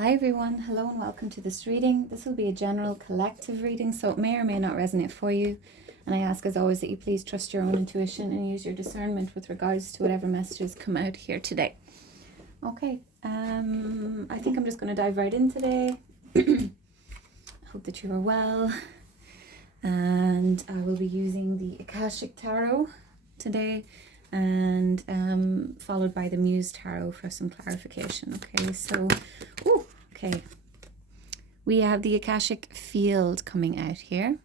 Hi everyone, hello and welcome to this reading. This will be a general collective reading, so it may or may not resonate for you. And I ask as always that you please trust your own intuition and use your discernment with regards to whatever messages come out here today. Okay, I think I'm just going to dive right in today. I hope that you are well. And I will be using the Akashic Tarot today and followed by the Muse Tarot for some clarification. Okay, so okay, we have the Akashic field coming out here.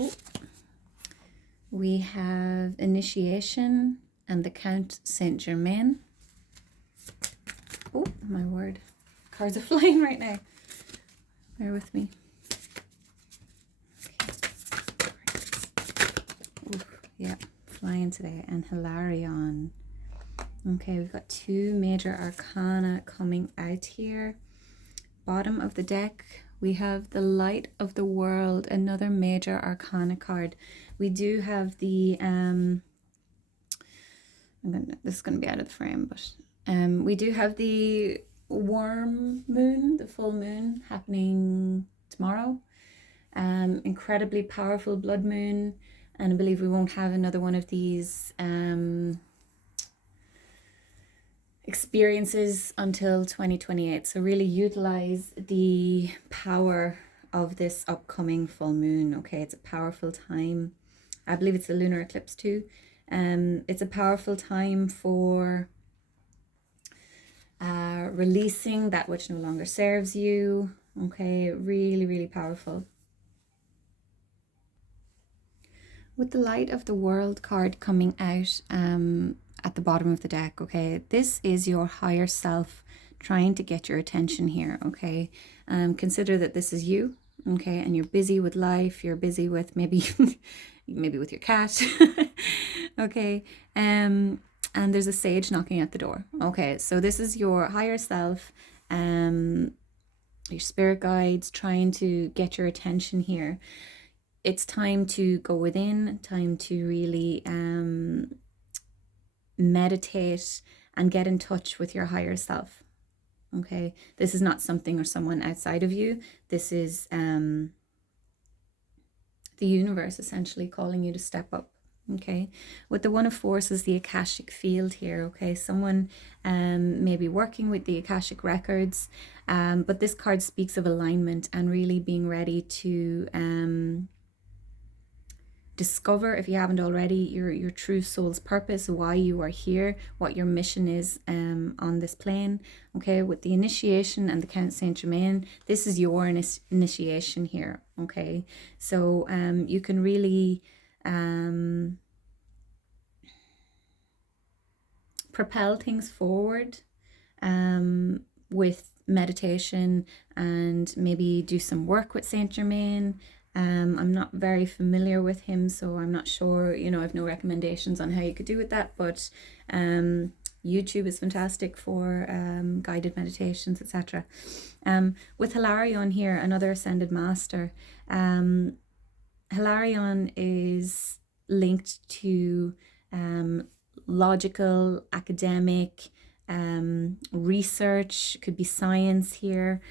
Okay. We have initiation and the Count Saint Germain. Oh my word, cards are flying right now, bear with me. Yeah, flying today. And Hilarion. Okay, we've got two major arcana coming out here. Bottom of the deck, we have the Light of the World, another major arcana card. We do have the this is going to be out of the frame, but we do have the worm moon, the full moon happening tomorrow. Incredibly powerful blood moon. And I believe we won't have another one of these experiences until 2028. So really utilize the power of this upcoming full moon. Okay, it's a powerful time. I believe it's a lunar eclipse too. It's a powerful time for releasing that which no longer serves you. Okay, really, really powerful. With the Light of the World card coming out at the bottom of the deck, okay, this is your higher self trying to get your attention here, okay? Consider that this is you, okay, and you're busy with life, you're busy with maybe with your cat, okay, and there's a sage knocking at the door, okay? So this is your higher self, your spirit guides trying to get your attention here. It's time to go within, time to really meditate and get in touch with your higher self. Okay, this is not something or someone outside of you. This is the universe essentially calling you to step up. Okay, with the One of Force is the Akashic field here. Okay, someone may be working with the Akashic records, but this card speaks of alignment and really being ready to discover, if you haven't already, your true soul's purpose, why you are here, what your mission is on this plane. Okay, with the initiation and the Count Saint Germain, this is your initiation here. Okay, so you can really propel things forward with meditation and maybe do some work with Saint Germain. I'm not very familiar with him, so I'm not sure, I have no recommendations on how you could do with that, but YouTube is fantastic for guided meditations, etc. With Hilarion here, another ascended master, Hilarion is linked to logical, academic, research, could be science here,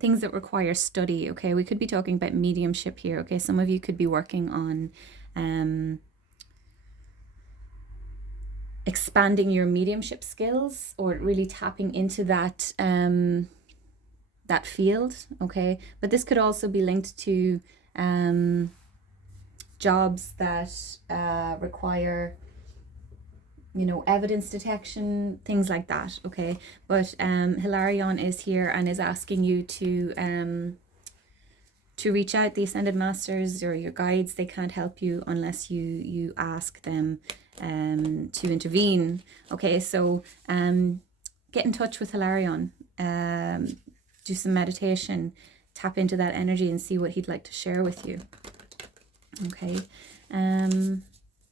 things that require study. Okay, we could be talking about mediumship here. Okay, some of you could be working on expanding your mediumship skills or really tapping into that that field. Okay, but this could also be linked to jobs that require evidence detection, things like that. Okay, but Hilarion is here and is asking you to reach out. The ascended masters or your guides, they can't help you unless you ask them to intervene. Okay, so get in touch with Hilarion, do some meditation, tap into that energy and see what he'd like to share with you. Okay,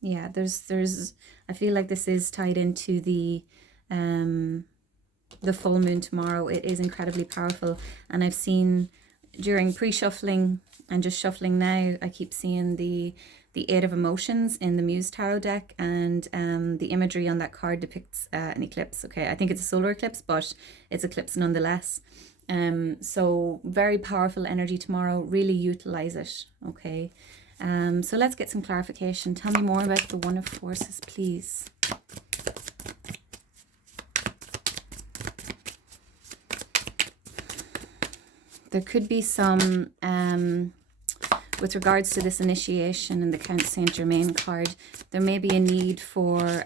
yeah, there's I feel like this is tied into the full moon tomorrow. It is incredibly powerful, and I've seen during pre-shuffling and just shuffling now, I keep seeing the the Eight of Emotions in the Muse Tarot deck, and the imagery on that card depicts an eclipse. Okay, I think it's a solar eclipse, but it's eclipse nonetheless. So very powerful energy tomorrow. Really utilize it. Okay. So let's get some clarification. Tell me more about the One of Forces, please. There could be some, with regards to this initiation and the Count Saint Germain card, there may be a need for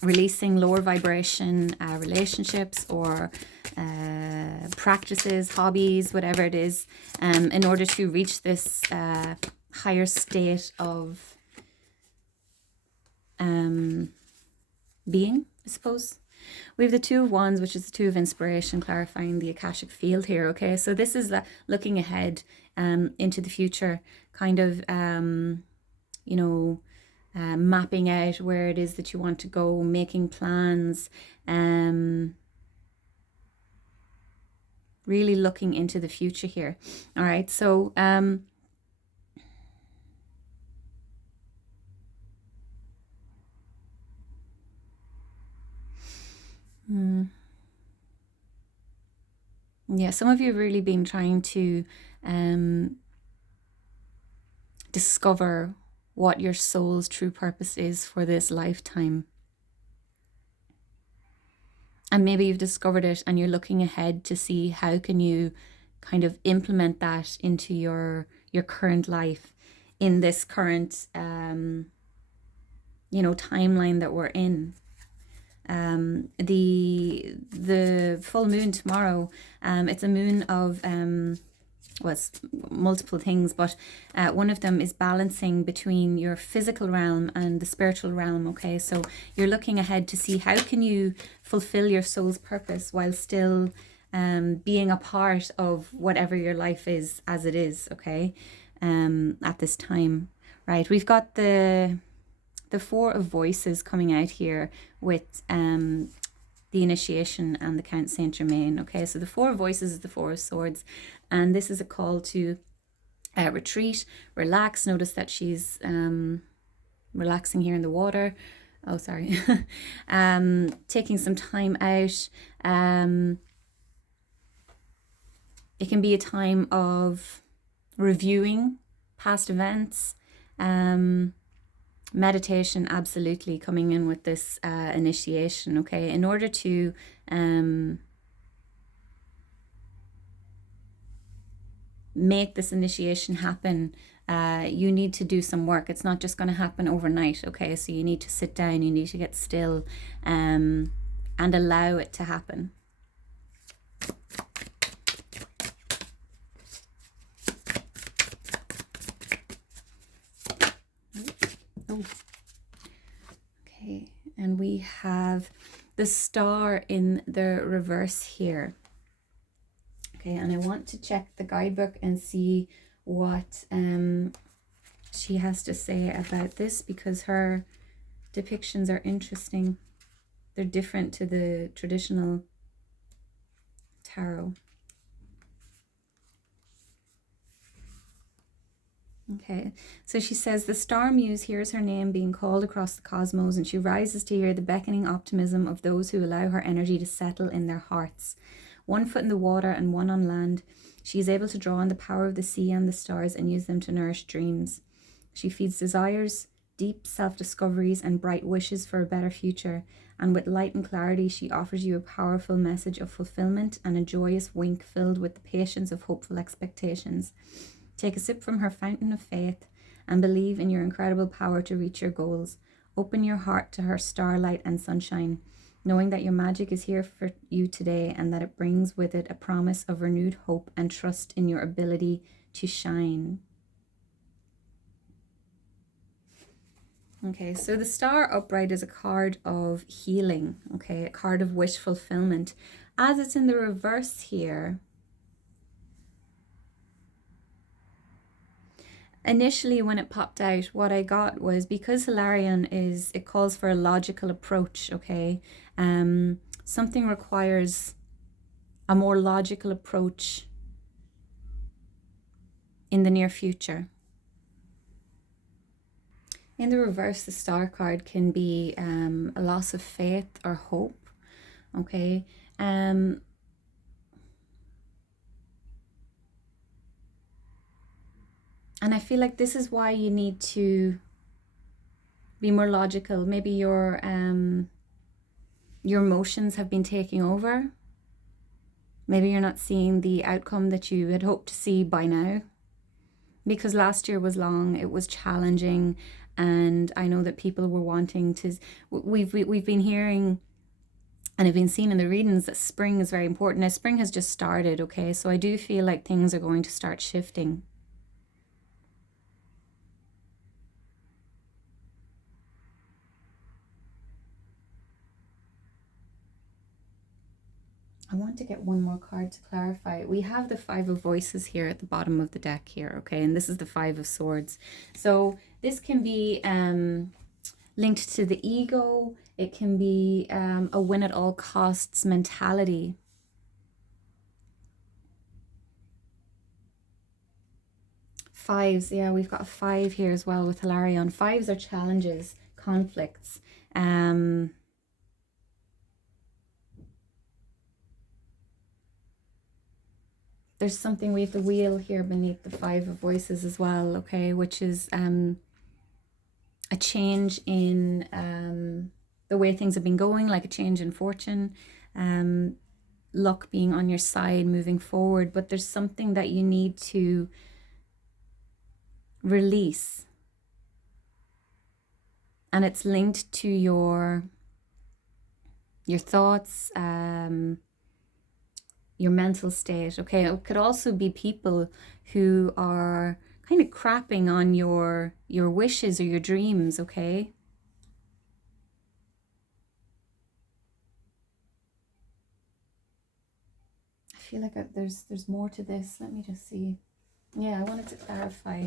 releasing lower vibration relationships or practices, hobbies, whatever it is, in order to reach this higher state of being, I suppose. We have the Two of Wands, which is the Two of Inspiration, clarifying the Akashic field here. Okay, so this is looking ahead into the future, kind of, you know, mapping out where it is that you want to go, making plans, really looking into the future here. All right, so yeah, some of you have really been trying to discover what your soul's true purpose is for this lifetime. And maybe you've discovered it and you're looking ahead to see how can you kind of implement that into your current life in this current, you know, timeline that we're in. The full moon tomorrow, it's a moon of well, it's multiple things, but one of them is balancing between your physical realm and the spiritual realm. Okay, so you're looking ahead to see how can you fulfill your soul's purpose while still being a part of whatever your life is as it is. Okay, at this time, right? We've got the Four of Voices coming out here with the initiation and the Count Saint Germain. Okay, so the Four of Voices is the Four of Swords, and this is a call to retreat, relax. Notice that she's relaxing here in the water. Oh, sorry. Taking some time out. It can be a time of reviewing past events. Meditation, absolutely coming in with this initiation. Okay, in order to make this initiation happen, you need to do some work. It's not just going to happen overnight. Okay, so you need to sit down, you need to get still, and allow it to happen. Oh, okay, and we have the Star in the reverse here. Okay, and I want to check the guidebook and see what she has to say about this, because her depictions are interesting. They're different to the traditional tarot. Okay, so she says, the Star Muse hears her name being called across the cosmos, and she rises to hear the beckoning optimism of those who allow her energy to settle in their hearts. One foot in the water and one on land, she is able to draw on the power of the sea and the stars and use them to nourish dreams. She feeds desires, deep self-discoveries, and bright wishes for a better future, and with light and clarity she offers you a powerful message of fulfillment and a joyous wink filled with the patience of hopeful expectations. Take a sip from her fountain of faith and believe in your incredible power to reach your goals. Open your heart to her starlight and sunshine, knowing that your magic is here for you today and that it brings with it a promise of renewed hope and trust in your ability to shine. Okay, so the Star upright is a card of healing, okay, a card of wish fulfillment. As it's in the reverse here, initially when it popped out, what I got was, because Hilarion is, it calls for a logical approach, okay? Something requires a more logical approach in the near future. In the reverse, the star card can be a loss of faith or hope. Okay. And I feel like this is why you need to be more logical. Maybe your emotions have been taking over. Maybe you're not seeing the outcome that you had hoped to see by now. Because last year was long, it was challenging, and I know that people were wanting to. We've been hearing, and I've been seeing in the readings that spring is very important. Now, spring has just started, okay? So I do feel like things are going to start shifting. I want to get one more card to clarify. We have the Five of Voices here at the bottom of the deck here, okay? And this is the Five of Swords. So this can be linked to the ego. It can be a win at all costs mentality. Fives, yeah, we've got a 5 here as well with Hilarion. Fives are challenges, conflicts. There's something, we have the wheel here beneath the Five of Voices as well, okay, which is a change in the way things have been going, like a change in fortune, luck being on your side moving forward. But there's something that you need to release, and it's linked to your thoughts, your mental state, okay? It could also be people who are kind of crapping on your wishes or your dreams, okay? I feel like there's more to this. Let me just see. Yeah, I wanted to clarify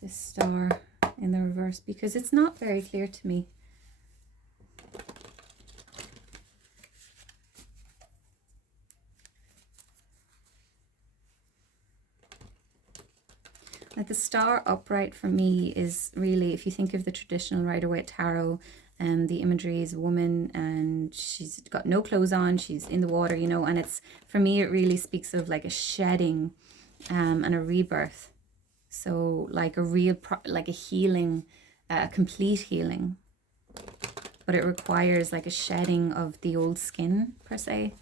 this star in the reverse because it's not very clear to me. Like the star upright for me is really, if you think of the traditional Rider-Waite Tarot, the imagery is a woman and she's got no clothes on, she's in the water, you know, and it's, for me, it really speaks of like a shedding and a rebirth. So like a real, like a healing, a complete healing. But it requires like a shedding of the old skin, per se.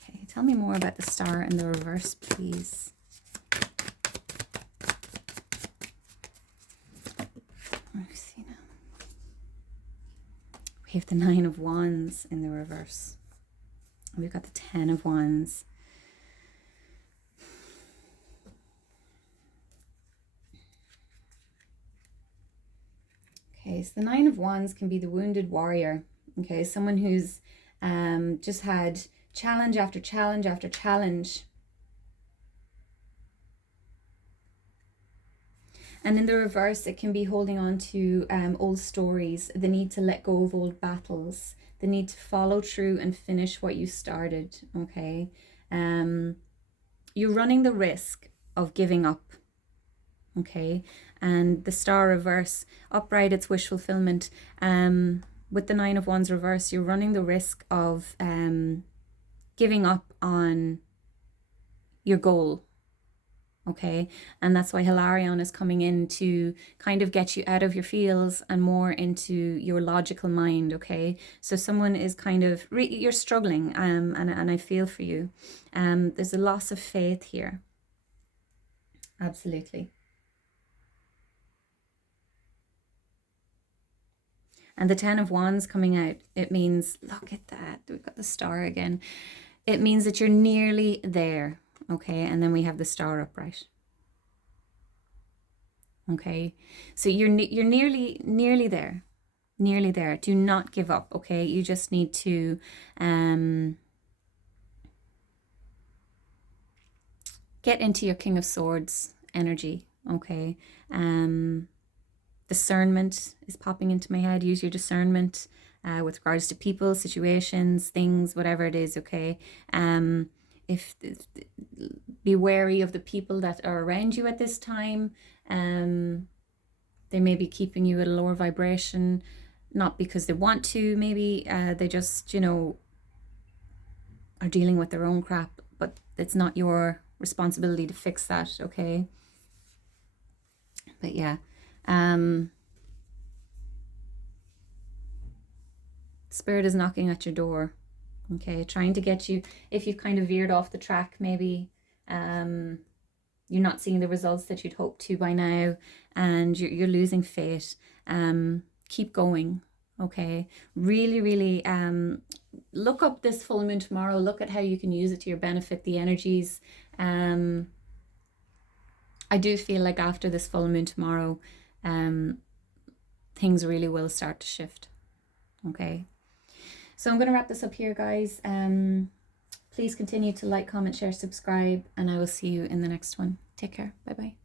Okay, tell me more about the star in the reverse, please. We have the Nine of Wands in the reverse. We've got the Ten of Wands. Okay, so the Nine of Wands can be the wounded warrior. Okay, someone who's just had challenge after challenge after challenge. And in the reverse, it can be holding on to old stories, the need to let go of old battles, the need to follow through and finish what you started, okay? You're running the risk of giving up, okay? And the star reverse, upright, it's wish fulfillment. With the Nine of Wands reverse, you're running the risk of giving up on your goal, okay? And that's why Hilarion is coming in to kind of get you out of your feels and more into your logical mind, okay? So someone is kind of, you're struggling, and I feel for you. There's a loss of faith here. Absolutely. And the Ten of Wands coming out, it means, look at that, we've got the star again. It means that you're nearly there, okay? And then we have the star upright. Okay, so you're nearly there, nearly there. Do not give up, okay? You just need to get into your King of Swords energy, okay? Discernment is popping into my head. Use your discernment with regards to people, situations, things, whatever it is, okay? Be wary of the people that are around you at this time. They may be keeping you at a lower vibration, not because they want to, maybe they just, you know, are dealing with their own crap, but it's not your responsibility to fix that, okay? But yeah, Spirit is knocking at your door, okay, trying to get you, if you've kind of veered off the track, maybe you're not seeing the results that you'd hoped to by now, and you're losing faith. Keep going, okay? Really, really look up this full moon tomorrow. Look at how you can use it to your benefit, the energies. I do feel like after this full moon tomorrow, things really will start to shift, okay? So I'm going to wrap this up here, guys. Please continue to like, comment, share, subscribe, and I will see you in the next one. Take care. Bye-bye.